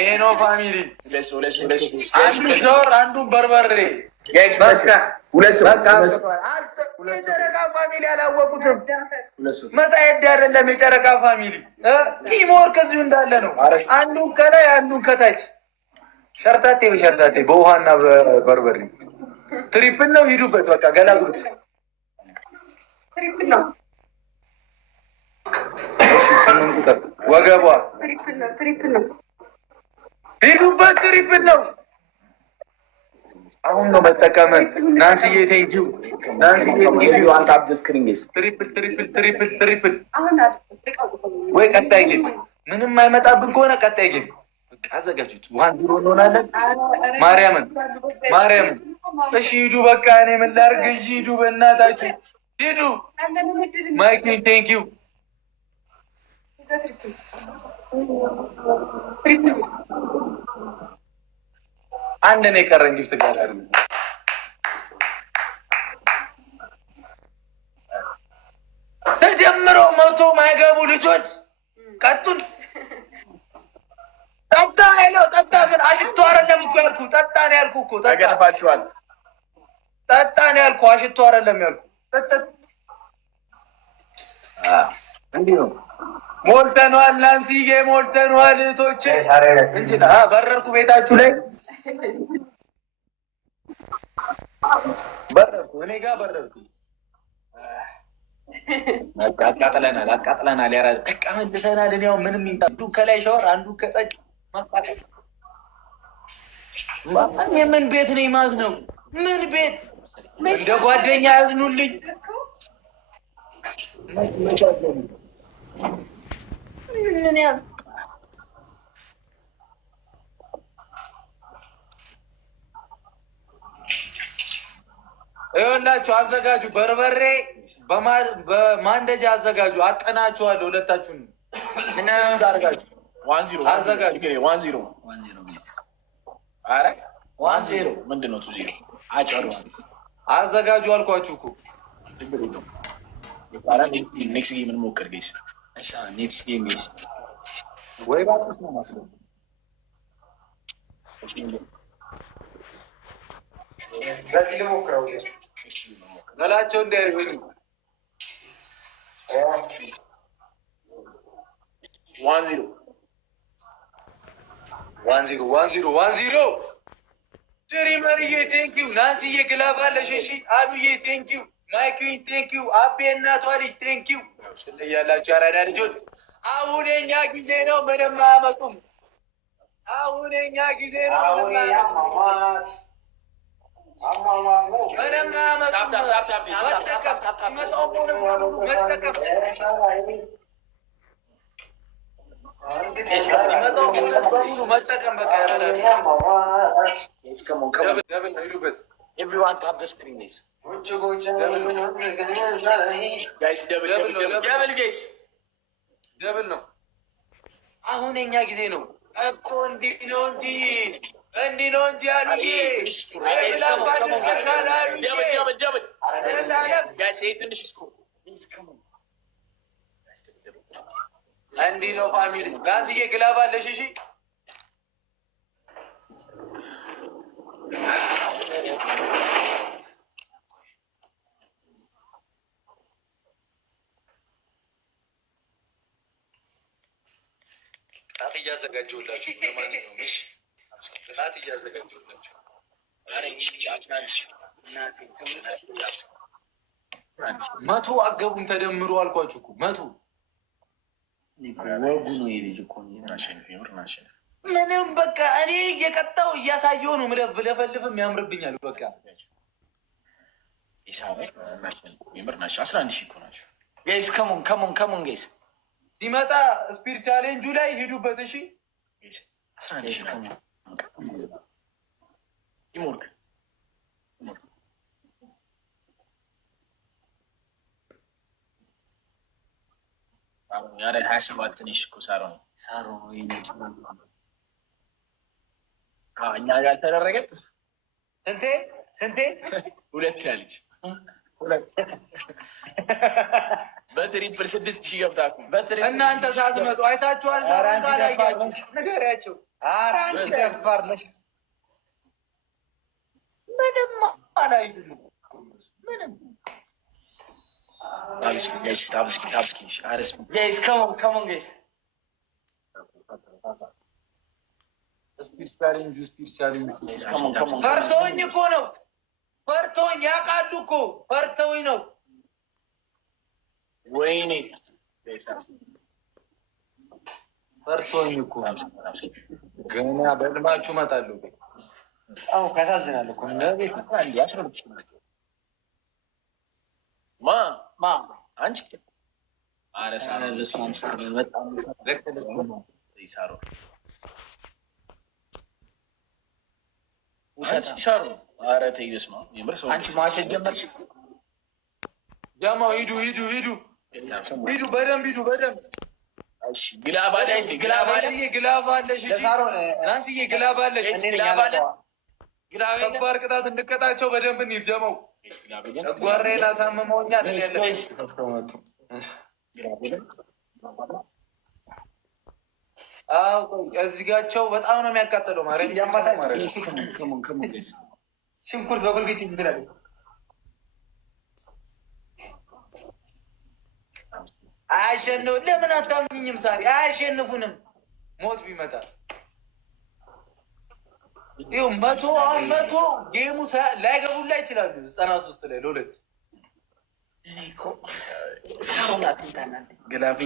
ኤኖ ፋሚሊ አንዱ ዞር አንዱን በርበሬ የጨረቃ ፋሚሊ አላወቁትም። መጣ ሄድ አይደለም የጨረቃ ፋሚሊ ቲሞር ከዚሁ እንዳለ ነው። አንዱን ከላይ አንዱን ከታች ሸርታቴ በሸርታቴ በውሃና በበርበሬ ትሪፕል ነው። ሂዱበት በቃ ገላግሉት። ትሪፕል ነው ወገቧ ትሪፕል ነው። ሂዱበት ትሪፕል ነው። አሁን ነው መጠቀም። ናንሲዬ ቴንኪው ናንሲዬ ቴንኪው። አንተ አብደ ስክሪንግስ ትሪፕል ወይ ቀጣይ ጌም ምንም አይመጣብን ከሆነ ቀጣይ ጌም አዘጋጁት። ዋን ዙሮ እንሆናለን። ማርያምን እሺ ሂዱ በቃ እኔ ምን ላድርግ? እሺ ሂዱ በእናታችሁ ሂዱ። ማይክ ቴንኪው አንድ ነው የቀረኝ ጊፍት ጋር አይደል? ተጀምረው መቶ ማይገቡ ልጆች ቀጡን። ጠጣ ሄሎ ጠጣ። ምን አሽቶ አይደለም እኮ ያልኩህ፣ ጠጣ ነው ያልኩህ እኮ ተገርፋችኋል። ጠጣ ነው ያልኩህ፣ አሽቶ አይደለም ያልኩህ። ጠጣ እንዴ ነው ሞልተኗል። ናንሲዬ ሞልተኗል እህቶቼ እንጂ በረርኩ ቤታችሁ ላይ በረርኩ፣ እኔ ጋር በረርኩ። አቃጥለናል ያራ በቃ መልሰናል። እኔ አሁን ምንም አንዱ ከላይ ሻወር አንዱ ከጠጭ ማቃጠል። ምን ቤት ነኝ ማዝ ነው? ምን ቤት እንደ ጓደኛ ያዝኑልኝ። ምን ያል ይኸውላችሁ አዘጋጁ። በርበሬ በማንደጃ አዘጋጁ። አጠናችኋለሁ ሁለታችሁን። ምን አዘጋጁ? 1-0 አዘጋጁ። 1-0 አረ 1-0 ምንድነው? 2-0 አጫሩ አዘጋጁ አልኳችሁ እኮ። አረ ኔክስት ጌም እንሞክር ጋይስ። እሺ ኔክስት ጌም ጋይስ ወይ ባክስ ነው ማስለው በዚህ ልሞክረው ገላቸው እንዳይሆን 1-0 ጀሪመርዬ ቴንኪው። ናንሲዬ ግላብ አለሽ። እሺ አሉዬ ቴንኪው። ማይክዊን ቴንኪው። አቤ እናቷ ልጅ ቴንኪው። ያላችሁ አራዳ ልጆች አሁን የኛ ጊዜ ነው። ምንም አያመጡም። አሁን የኛ ጊዜ ነው። ምንም አያመጡም። መጠቀም በቃ everyone tap the screen guys. Guys double ነው። አሁን የኛ ጊዜ ነው እኮ። እንዲህ ነው እንጂ አሉዬ እንዲህ ነው ፋሚሊ። ጋዝዬ ግላብ አለሽ። እሺ ጣት እያዘጋጀሁላችሁ ለማንኛውም እሺ ጣት እያዘጋጀሁላችሁ መቶ አገቡን ተደምሮ አልኳችሁ እኮ 100 ወጉ ነው የልጅ እኮ ምንም በቃ እኔ እየቀጣው እያሳየው ነው። ብለፈልፍም ያምርብኛል። በቃ ናቸው 11 ሺህ እኮ ናቸው ጋይስ። ከሞን ጋይስ ሲመጣ ስፒድ ቻሌንጁ ላይ ሂዱበት። እሺ 11 ሺህ ናቸው። ቲሞርክ ያረ 27 ትንሽ እኮ ሳሮ ነው እኛ ጋር ተደረገ። ስንቴ 2 ያለች በትሪፕል 6000 ገብታኩ እናንተ ሳትመጡ አይታችኋል። ንገሪያቸው። ኧረ አንቺ ደፋር ነሽ። ምንም አላዩም። ምንም ፈርተውኝ እኮ ነው። ፈርተውኝ ያውቃሉ እኮ ፈርተውኝ ነው። ወይኔ ፈርቶኝ እኮ ገና በልማችሁ እመጣለሁ። አዎ ካሳዝናል እኮ ቤት ማ አንቺ ሳሩ ኧረ ተይ በስመ አብ አንቺ ማሸት ጀመርሽ። ጀማው ሂዱ ሂዱ ሂዱ ሂዱ በደንብ ሂዱ በደንብ። ግላብ አለሽ ግላብ አለሽ ናንስዬ ግላብ አለሽ። ከባድ ቅጣት እንድቀጣቸው በደንብ እንሂድ። ጀማው ጨጓራዬን አሳምመውኛል። እዚህ ጋቸው በጣም ነው የሚያቃጥለው። ማለት ሽንኩርት በኩልፊት ይላል። አያሸንፉ ለምን አታምኝም? ሳሪ አያሸንፉንም። ሞት ቢመጣ ይኸው መቶ ጌሙ ላይገቡላ ይችላሉ። 93 ላይ ለ2 ግላፍ